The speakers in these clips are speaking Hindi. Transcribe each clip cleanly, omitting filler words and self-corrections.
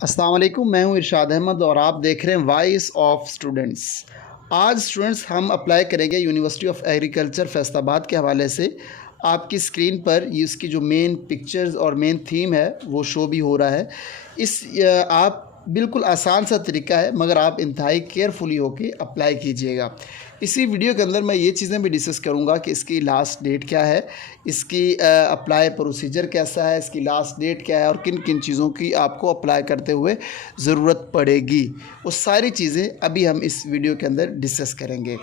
अस्सलाम वालेकुम, मैं हूं इरशाद अहमद और आप देख रहे हैं वॉइस ऑफ स्टूडेंट्स। आज स्टूडेंट्स हम अप्लाई करेंगे यूनिवर्सिटी ऑफ एग्रीकल्चर फैसलाबाद के हवाले से। आपकी स्क्रीन पर ये इसकी जो मेन पिक्चर्स और मेन थीम है वो शो भी हो रहा है। आप बिल्कुल आसान सा तरीका है, मगर आप इंतहाई केयरफुली होके अप्लाई कीजिएगा। इसी वीडियो के अंदर मैं ये चीज़ें भी डिस्कस करूँगा कि इसकी लास्ट डेट क्या है, इसकी अप्लाई प्रोसीजर कैसा है, इसकी लास्ट डेट क्या है और किन किन चीज़ों की आपको अप्लाई करते हुए ज़रूरत पड़ेगी। वो सारी चीज़ें अभी हम इस वीडियो के अंदर डिस्कस करेंगे।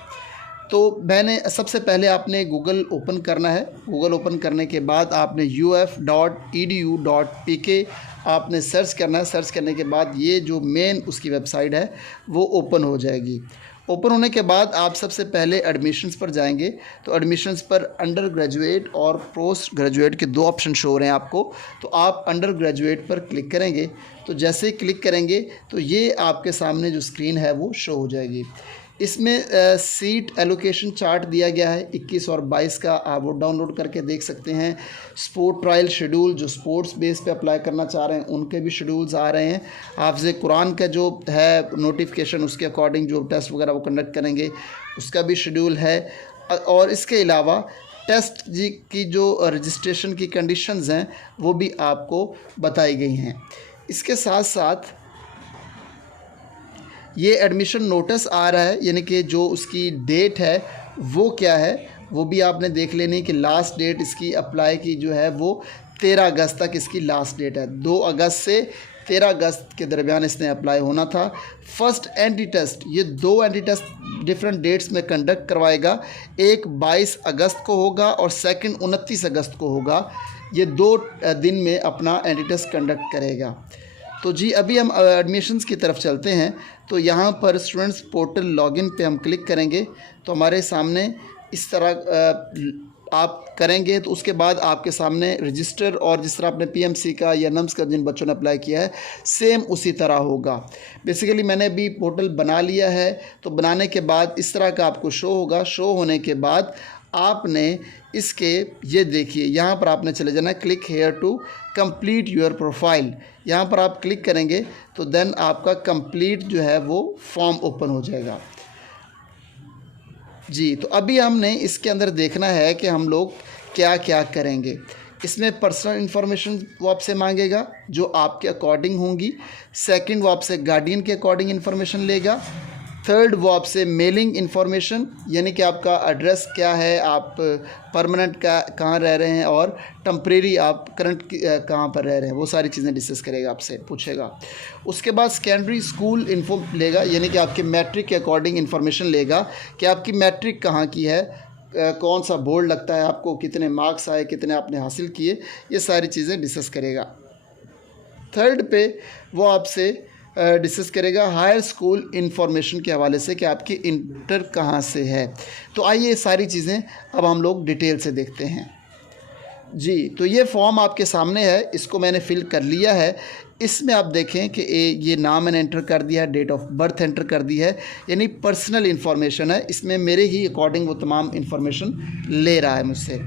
तो मैंने सबसे पहले आपने गूगल ओपन करना है। गूगल ओपन करने के बाद आपने uf.edu.pk आपने सर्च करना है। सर्च करने के बाद ये जो मेन उसकी वेबसाइट है वो ओपन हो जाएगी। ओपन होने के बाद आप सबसे पहले एडमिशन्स पर जाएंगे। तो एडमिशन्स पर अंडर ग्रेजुएट और पोस्ट ग्रेजुएट के दो ऑप्शन शो हो रहे हैं आपको। तो आप अंडर ग्रेजुएट पर क्लिक करेंगे। तो जैसे ही क्लिक करेंगे तो ये आपके सामने जो स्क्रीन है वो शो हो जाएगी। इसमें सीट एलोकेशन चार्ट दिया गया है 21 और 22 का, आप वो डाउनलोड करके देख सकते हैं। स्पोर्ट ट्रायल शेड्यूल, जो स्पोर्ट्स बेस पे अप्लाई करना चाह रहे हैं उनके भी शेड्यूल्स आ रहे हैं। हाफ़िज़ कुरान का जो है नोटिफिकेशन, उसके अकॉर्डिंग जो टेस्ट वगैरह वो कंडक्ट करेंगे उसका भी शेड्यूल है। और इसके अलावा टेस्ट जी की जो रजिस्ट्रेशन की कंडीशंस हैं वो भी आपको बताई गई हैं। इसके साथ साथ ये एडमिशन नोटिस आ रहा है, यानी कि जो उसकी डेट है वो क्या है वो भी आपने देख लेनी कि लास्ट डेट इसकी अप्लाई की जो है वो 13 अगस्त तक इसकी लास्ट डेट है। 2 अगस्त से 13 अगस्त के दरमियान इसने अप्लाई होना था। फर्स्ट एंटी टेस्ट, ये 2 एंटी टेस्ट डिफरेंट डेट्स में कंडक्ट करवाएगा। एक 22 अगस्त को होगा और सेकंड 29 अगस्त को होगा। ये 2 दिन में अपना एंटी टेस्ट कंडक्ट करेगा। तो जी अभी हम एडमिशन्स की तरफ चलते हैं। तो यहाँ पर स्टूडेंट्स पोर्टल लॉगिन पे हम क्लिक करेंगे तो हमारे सामने इस तरह आप करेंगे तो उसके बाद आपके सामने रजिस्टर, और जिस तरह आपने पीएमसी का या नम्स का जिन बच्चों ने अप्लाई किया है सेम उसी तरह होगा। बेसिकली मैंने भी पोर्टल बना लिया है। तो बनाने के बाद इस तरह का आपको शो होगा। शो होने के बाद आपने इसके ये देखिए यहाँ पर आपने चले जाना है click here to complete your profile. यहाँ पर आप क्लिक करेंगे तो देन आपका कंप्लीट जो है वो फॉर्म ओपन हो जाएगा। जी तो अभी हमने इसके अंदर देखना है कि हम लोग क्या क्या करेंगे। इसमें पर्सनल इन्फॉर्मेशन वो आपसे मांगेगा जो आपके अकॉर्डिंग होंगी। सेकंड वो आपसे गार्डियन के अकॉर्डिंग इन्फॉर्मेशन लेगा। थर्ड वो आपसे मेलिंग इन्फॉर्मेशन, यानी कि आपका एड्रेस क्या है, आप परमानेंट का कहाँ रह रहे हैं और टेम्परेरी आप करंट कहाँ पर रह रहे हैं, वो सारी चीज़ें डिस्कस करेगा, आपसे पूछेगा। उसके बाद सेकेंडरी स्कूल इन्फो लेगा, यानी कि आपके मैट्रिक के अकॉर्डिंग इन्फॉर्मेशन लेगा कि आपकी मैट्रिक कहाँ की है, कौन सा बोर्ड लगता है आपको, कितने मार्क्स आए, कितने आपने हासिल किए, ये सारी चीज़ें डिस्कस करेगा। थर्ड पे वो आपसे डिस्कस करेगा हायर स्कूल इन्फॉर्मेशन के हवाले से कि आपकी इंटर कहाँ से है। तो आइए सारी चीज़ें अब हम लोग डिटेल से देखते हैं। जी तो ये फॉर्म आपके सामने है, इसको मैंने फ़िल कर लिया है। इसमें आप देखें कि ये नाम मैंने एंटर कर दिया है, डेट ऑफ बर्थ एंटर कर दी है, यानी पर्सनल इन्फॉर्मेशन है। इसमें मेरे ही अकॉर्डिंग वो तमाम इन्फॉर्मेशन ले रहा है मुझसे।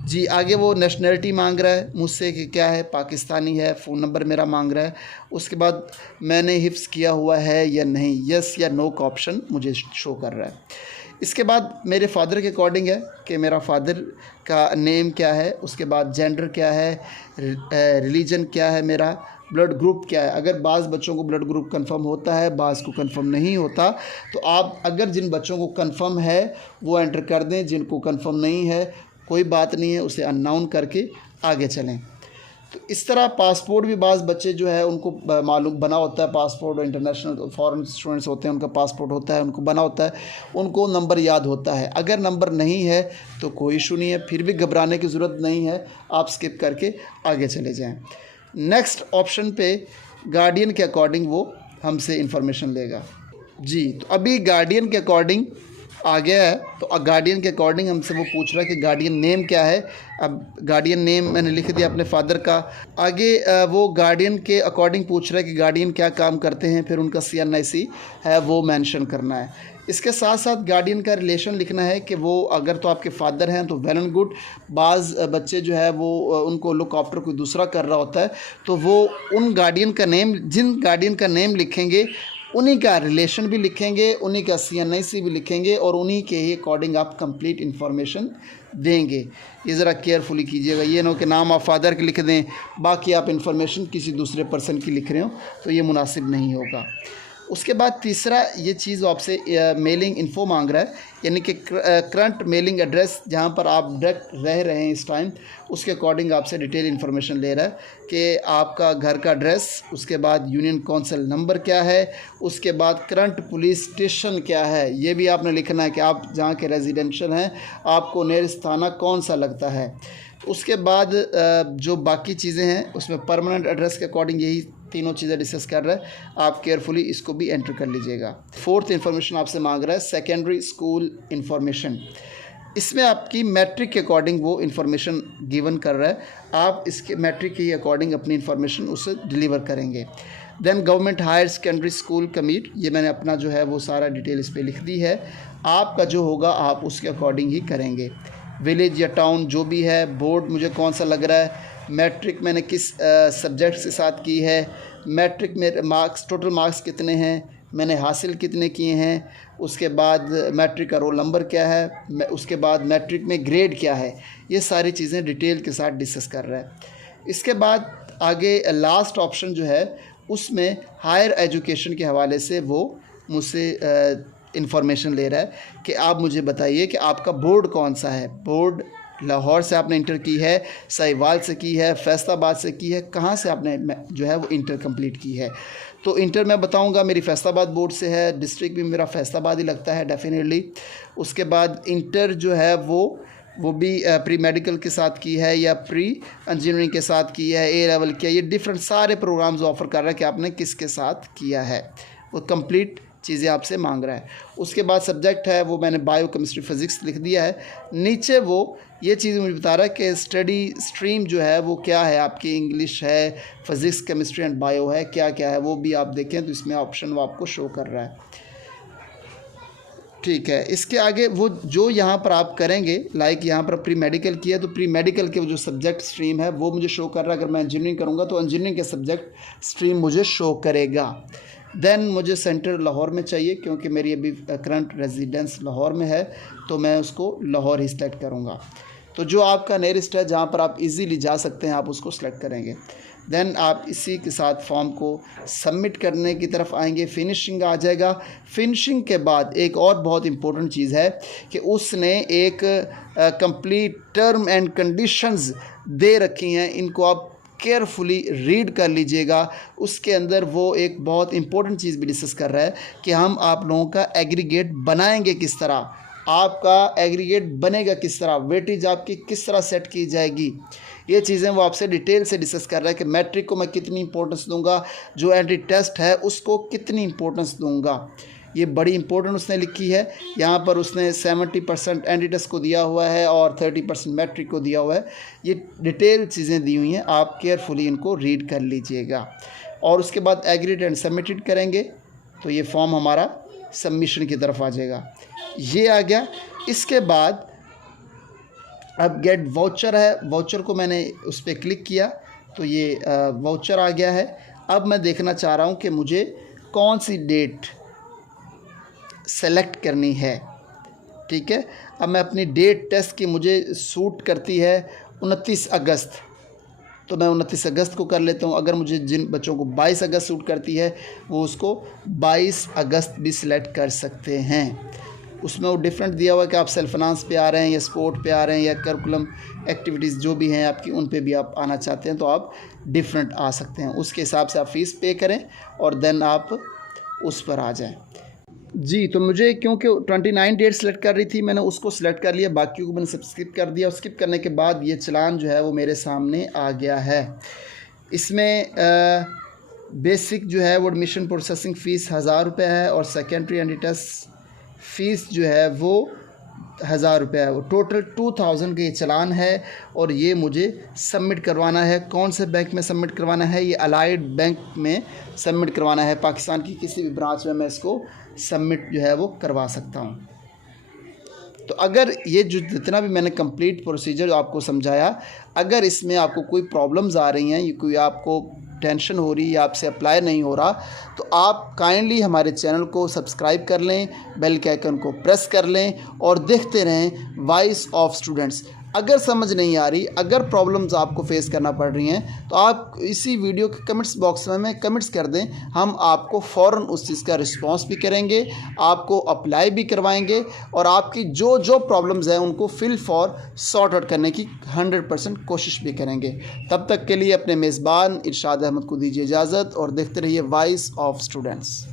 जी आगे वो नेशनलिटी मांग रहा है मुझसे कि क्या है, पाकिस्तानी है, फ़ोन नंबर मेरा मांग रहा है। उसके बाद मैंने हिफ्स किया हुआ है या नहीं, यस या नो का ऑप्शन मुझे शो कर रहा है। इसके बाद मेरे फादर के अकॉर्डिंग है कि मेरा फादर का नेम क्या है, उसके बाद जेंडर क्या है, रिलीजन क्या है, मेरा ब्लड ग्रुप क्या है। अगर बाज़ बच्चों को ब्लड ग्रुप कंफर्म होता है, बाज़ को कंफर्म नहीं होता, तो आप अगर जिन बच्चों को कंफर्म है वो एंटर कर दें, जिनको कंफर्म नहीं है कोई बात नहीं है, उसे अननाउन करके आगे चलें। तो इस तरह पासपोर्ट भी बाज़ बच्चे जो है उनको मालूम बना होता है, पासपोर्ट इंटरनेशनल फॉरेन स्टूडेंट्स होते हैं उनका पासपोर्ट होता है, उनको बना होता है, उनको नंबर याद होता है। अगर नंबर नहीं है तो कोई इशू नहीं है, फिर भी घबराने की ज़रूरत नहीं है, आप स्किप करके आगे चले जाएँ। नेक्स्ट ऑप्शन पे गार्डियन के अकॉर्डिंग वो हमसे इंफॉर्मेशन लेगा। जी तो अभी गार्डियन के अकॉर्डिंग आ गया है। तो गार्डियन के अकॉर्डिंग हमसे वो पूछ रहा है कि गार्डियन नेम क्या है। अब गार्डियन नेम मैंने लिख दिया अपने फादर का। आगे वो गार्डियन के अकॉर्डिंग पूछ रहा है कि गार्डियन क्या काम करते हैं, फिर उनका CNIC है वो मेंशन करना है। इसके साथ साथ गार्डियन का रिलेशन लिखना है कि वो अगर तो आपके फादर हैं तो वेल एंड गुड, बाज़ बच्चे जो है वो उनको लुक आफ्टर कोई दूसरा कर रहा होता है, तो वो उन गार्डियन का नेम, जिन गार्डियन का नेम लिखेंगे उन्हीं का रिलेशन भी लिखेंगे, उन्हीं का CNIC भी लिखेंगे और उन्हीं के ही अकॉर्डिंग आप कंप्लीट इन्फॉर्मेशन देंगे। ये ज़रा केयरफुली कीजिएगा, ये ना हो कि नाम आप फादर के लिख दें, बाकी आप इन्फॉर्मेशन किसी दूसरे पर्सन की लिख रहे हो, तो ये मुनासिब नहीं होगा। उसके बाद तीसरा ये चीज़ आपसे मेलिंग इन्फो मांग रहा है, यानी कि करंट मेलिंग एड्रेस जहाँ पर आप डायरेक्ट रह रहे हैं इस टाइम, उसके अकॉर्डिंग आपसे डिटेल इन्फॉर्मेशन ले रहा है कि आपका घर का एड्रेस, उसके बाद यूनियन काउंसिल नंबर क्या है, उसके बाद करंट पुलिस स्टेशन क्या है, ये भी आपने लिखना है कि आप जहाँ के रेजिडेंशियल हैं आपको नियरेस्ट थाना कौन सा लगता है। उसके बाद जो बाकी चीज़ें हैं उसमें परमानेंट एड्रेस के अकॉर्डिंग यही तीनों चीज़ें डिस्कस कर रहा है, आप केयरफुली इसको भी एंटर कर लीजिएगा। फोर्थ इन्फॉर्मेशन आपसे मांग रहा है सेकेंडरी स्कूल इन्फॉर्मेशन। इसमें आपकी मैट्रिक के अकॉर्डिंग वो इन्फॉर्मेशन गिवन कर रहा है, आप इसके मैट्रिक के अकॉर्डिंग अपनी इन्फॉर्मेशन उसे डिलीवर करेंगे। Then government higher secondary school कमीट, ये मैंने अपना जो है वो सारा डिटेल इस पर लिख दी है, आपका जो होगा आप उसके अकॉर्डिंग ही करेंगे। विलेज या टाउन जो भी है, बोर्ड मुझे कौन सा लग रहा है, मैट्रिक मैंने किस सब्जेक्ट्स के साथ की है, मैट्रिक में मार्क्स, टोटल मार्क्स कितने हैं, मैंने हासिल कितने किए हैं, उसके बाद मैट्रिक का रोल नंबर क्या है, उसके बाद मैट्रिक में ग्रेड क्या है, ये सारी चीज़ें डिटेल के साथ डिस्कस कर रहा है। इसके बाद आगे लास्ट ऑप्शन जो है उसमें हायर एजुकेशन के हवाले से वो मुझसे इंफॉर्मेशन ले रहा है कि आप मुझे बताइए कि आपका बोर्ड कौन सा है। बोर्ड लाहौर से आपने इंटर की है, साहिवाल से की है, फैसलाबाद से की है, कहाँ से आपने जो है वो इंटर कंप्लीट की है। तो इंटर मैं बताऊंगा मेरी फैसलाबाद बोर्ड से है, डिस्ट्रिक्ट भी मेरा फैसलाबाद ही लगता है डेफिनेटली। उसके बाद इंटर जो है वो भी प्री मेडिकल के साथ की है या प्री इंजीनियरिंग के साथ की है, A लेवल किया, ये डिफरेंट सारे प्रोग्राम्स ऑफ़र कर रहा है कि आपने किसके साथ किया है, वो कंप्लीट चीज़ें आपसे मांग रहा है। उसके बाद सब्जेक्ट है वो मैंने बायो केमिस्ट्री फिज़िक्स लिख दिया है। नीचे वो ये चीज़ मुझे बता रहा है कि स्टडी स्ट्रीम जो है वो क्या है आपकी, इंग्लिश है, फिज़िक्स, केमिस्ट्री एंड बायो है, क्या क्या है वो भी आप देखें तो इसमें ऑप्शन वो आपको शो कर रहा है। ठीक है, इसके आगे वो जो यहाँ पर आप करेंगे, लाइक यहाँ पर प्री मेडिकल किया तो प्री मेडिकल के जो सब्जेक्ट स्ट्रीम है वो मुझे शो कर रहा है। अगर मैं इंजीनियरिंग करूँगा तो इंजीनियरिंग के सब्जेक्ट स्ट्रीम मुझे शो करेगा। देन मुझे सेंटर लाहौर में चाहिए क्योंकि मेरी अभी करंट रेजिडेंस लाहौर में है, तो मैं उसको लाहौर ही सिलेक्ट करूँगा। तो जो आपका नियरेस्ट है जहाँ पर आप इजीली जा सकते हैं आप उसको सिलेक्ट करेंगे। देन आप इसी के साथ फॉर्म को सबमिट करने की तरफ आएंगे, फिनिशिंग आ जाएगा। फिनिशिंग के बाद एक और बहुत इम्पोर्टेंट चीज़ है कि उसने एक कंप्लीट टर्म एंड कंडीशंस दे रखी हैं, इनको आप केयरफुली रीड कर लीजिएगा। उसके अंदर वो एक बहुत इंपॉर्टेंट चीज़ भी डिस्कस कर रहा है कि हम आप लोगों का एग्रीगेट बनाएंगे किस तरह, आपका एग्रीगेट बनेगा किस तरह, वेटेज आपकी किस तरह सेट की जाएगी, ये चीज़ें वो आपसे डिटेल से डिस्कस कर रहा है कि मैट्रिक को मैं कितनी इंपॉर्टेंस दूंगा, जो एंट्री टेस्ट है उसको कितनी इंपॉर्टेंस दूंगा, ये बड़ी इंपॉर्टेंट उसने लिखी है। यहाँ पर उसने 70% एंट्री टेस्ट को दिया हुआ है और 30% मैट्रिक को दिया हुआ है। ये डिटेल चीज़ें दी हुई हैं, आप केयरफुली इनको रीड कर लीजिएगा। और उसके बाद एग्रीड एंड सबमिटेड करेंगे तो ये फॉर्म हमारा सबमिशन की तरफ आ जाएगा। ये आ गया। इसके बाद अब गेट वाउचर है, वाउचर को मैंने उस पर क्लिक किया तो ये वाउचर आ गया है। अब मैं देखना चाह रहा हूँ कि मुझे कौन सी डेट सेलेक्ट करनी है। ठीक है, अब मैं अपनी डेट टेस्ट की मुझे सूट करती है 29 अगस्त, तो मैं 29 अगस्त को कर लेता हूँ। अगर मुझे जिन बच्चों को 22 अगस्त सूट करती है वो उसको 22 अगस्त भी सिलेक्ट कर सकते हैं। उसमें वो डिफरेंट दिया हुआ है कि आप सेल्फ फाइनेंस पे आ रहे हैं या स्पोर्ट पे आ रहे हैं या करिकुलम एक्टिविटीज़ जो भी हैं आपकी उन पे भी आप आना चाहते हैं तो आप डिफरेंट आ सकते हैं। उसके हिसाब से आप फ़ीस पे करें और देन आप उस पर आ जाएं। जी, तो मुझे क्योंकि 29 डेट सेलेक्ट कर रही थी मैंने उसको सिलेक्ट कर लिया, बाकी को मैंने सब स्किप कर दिया। और स्किप करने के बाद ये चलान जो है वो मेरे सामने आ गया है। इसमें बेसिक जो है वो एडमिशन प्रोसेसिंग फ़ीस 1000 रुपये है और सेकेंडरी एंड टेस्ट फ़ीस जो है वो 1000 रुपये है, वो टोटल 2000 का ये चालान है और ये मुझे सबमिट करवाना है। कौन से बैंक में सबमिट करवाना है? ये अलाइड बैंक में सबमिट करवाना है। पाकिस्तान की किसी भी ब्रांच में मैं इसको सबमिट जो है वो करवा सकता हूँ। तो अगर ये जो जितना भी मैंने कंप्लीट प्रोसीजर आपको समझाया, अगर इसमें आपको कोई प्रॉब्लम्स आ रही हैं, ये कोई आपको टेंशन हो रही है या आपसे अप्लाई नहीं हो रहा, तो आप काइंडली हमारे चैनल को सब्सक्राइब कर लें, बेल के आइकन को प्रेस कर लें और देखते रहें वॉइस ऑफ स्टूडेंट्स। अगर समझ नहीं आ रही, अगर प्रॉब्लम्स आपको फेस करना पड़ रही हैं, तो आप इसी वीडियो के कमेंट्स बॉक्स में कमेंट्स कर दें, हम आपको फ़ौरन उस चीज़ का रिस्पांस भी करेंगे, आपको अप्लाई भी करवाएंगे और आपकी जो जो प्रॉब्लम्स हैं उनको फिल फॉर सॉर्ट आउट करने की 100% कोशिश भी करेंगे। तब तक के लिए अपने मेज़बान इरशाद अहमद को दीजिए इजाज़त और देखते रहिए वॉइस ऑफ स्टूडेंट्स।